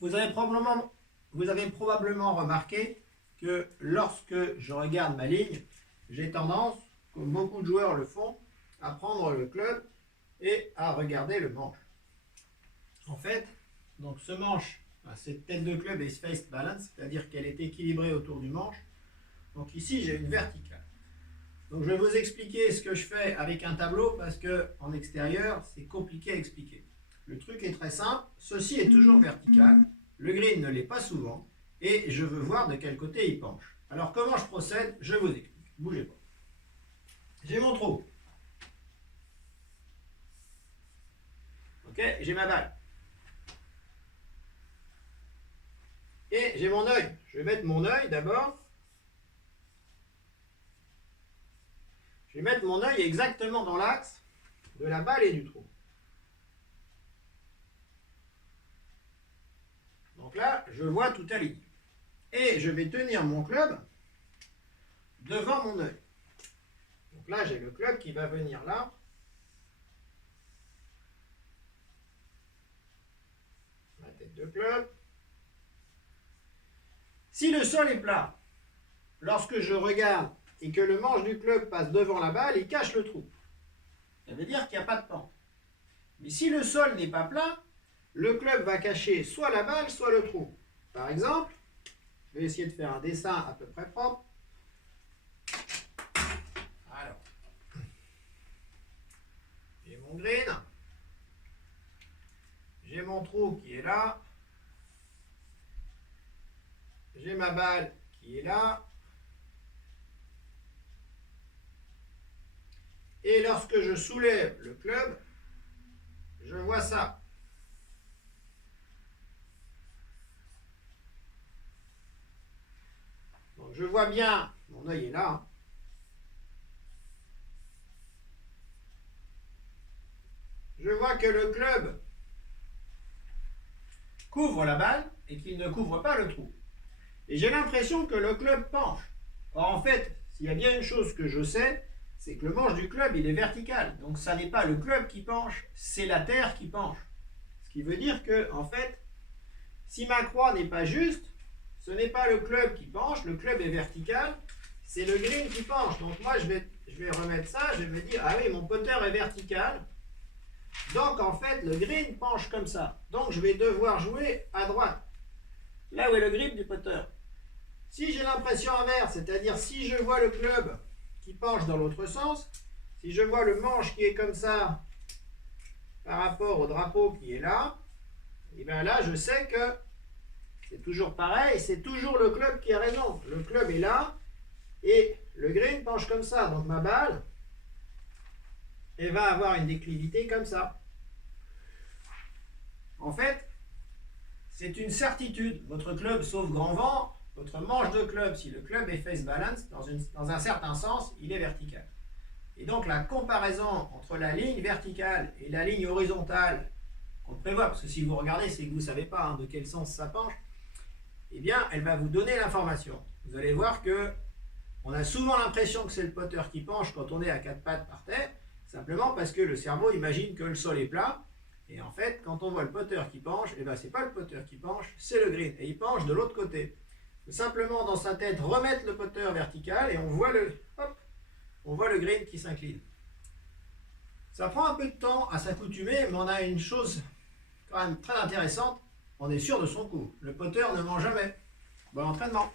Vous avez probablement remarqué que lorsque je regarde ma ligne, j'ai tendance, comme beaucoup de joueurs le font, à prendre le club et à regarder le manche. En fait, donc ce manche, cette tête de club est spaced balance, c'est-à-dire qu'elle est équilibrée autour du manche. Donc ici, j'ai une verticale. Donc je vais vous expliquer ce que je fais avec un tableau parce qu'en extérieur, c'est compliqué à expliquer. Le truc est très simple, ceci est toujours vertical, le green ne l'est pas souvent, et je veux voir de quel côté il penche. Alors comment je procède? Je vous explique, bougez pas. J'ai mon trou. Ok, j'ai ma balle. Et j'ai mon œil. Je vais mettre mon œil d'abord. Je vais mettre mon œil exactement dans l'axe de la balle et du trou. Donc là, je vois tout aligné. Et je vais tenir mon club devant mon œil. Donc là, j'ai le club qui va venir là. Ma tête de club. Si le sol est plat, lorsque je regarde et que le manche du club passe devant la balle, il cache le trou. Ça veut dire qu'il n'y a pas de pente. Mais si le sol n'est pas plat, le club va cacher soit la balle, soit le trou. Par exemple, je vais essayer de faire un dessin à peu près propre. Alors, j'ai mon green, j'ai mon trou qui est là, j'ai ma balle qui est là, et lorsque je soulève le club, je vois ça. Donc je vois bien, mon œil est là. Je vois que le club couvre la balle et qu'il ne couvre pas le trou. Et j'ai l'impression que le club penche. Or en fait, s'il y a bien une chose que je sais, c'est que le manche du club, il est vertical. Donc ça n'est pas le club qui penche, c'est la terre qui penche. Ce qui veut dire que, en fait, si ma croix n'est pas juste, ce n'est pas le club qui penche, le club est vertical, c'est le green qui penche. Donc moi, je vais remettre ça, je vais me dire, ah oui, mon putter est vertical. Donc en fait, le green penche comme ça. Donc je vais devoir jouer à droite. Là où est le grip du putter. Si j'ai l'impression inverse, c'est-à-dire si je vois le club qui penche dans l'autre sens, si je vois le manche qui est comme ça par rapport au drapeau qui est là, et bien là je sais que c'est toujours pareil, c'est toujours le club qui a raison. Le club est là et le green penche comme ça. Donc ma balle, elle va avoir une déclivité comme ça. En fait, c'est une certitude. Votre club, sauf grand vent, votre manche de club, si le club est face balance, dans un certain sens, il est vertical. Et donc la comparaison entre la ligne verticale et la ligne horizontale, qu'on prévoit, parce que si vous regardez, c'est que vous ne savez pas de quel sens ça penche, eh bien, elle va vous donner l'information. Vous allez voir que on a souvent l'impression que c'est le putter qui penche quand on est à quatre pattes par terre, simplement parce que le cerveau imagine que le sol est plat. Et en fait, quand on voit le putter qui penche, eh ben, ce n'est pas le putter qui penche, c'est le green. Et il penche de l'autre côté. Il faut simplement dans sa tête remettre le putter vertical et on voit le green qui s'incline. Ça prend un peu de temps à s'accoutumer, mais on a une chose quand même très intéressante. On est sûr de son coup. Le putter ne ment jamais. Bon entraînement.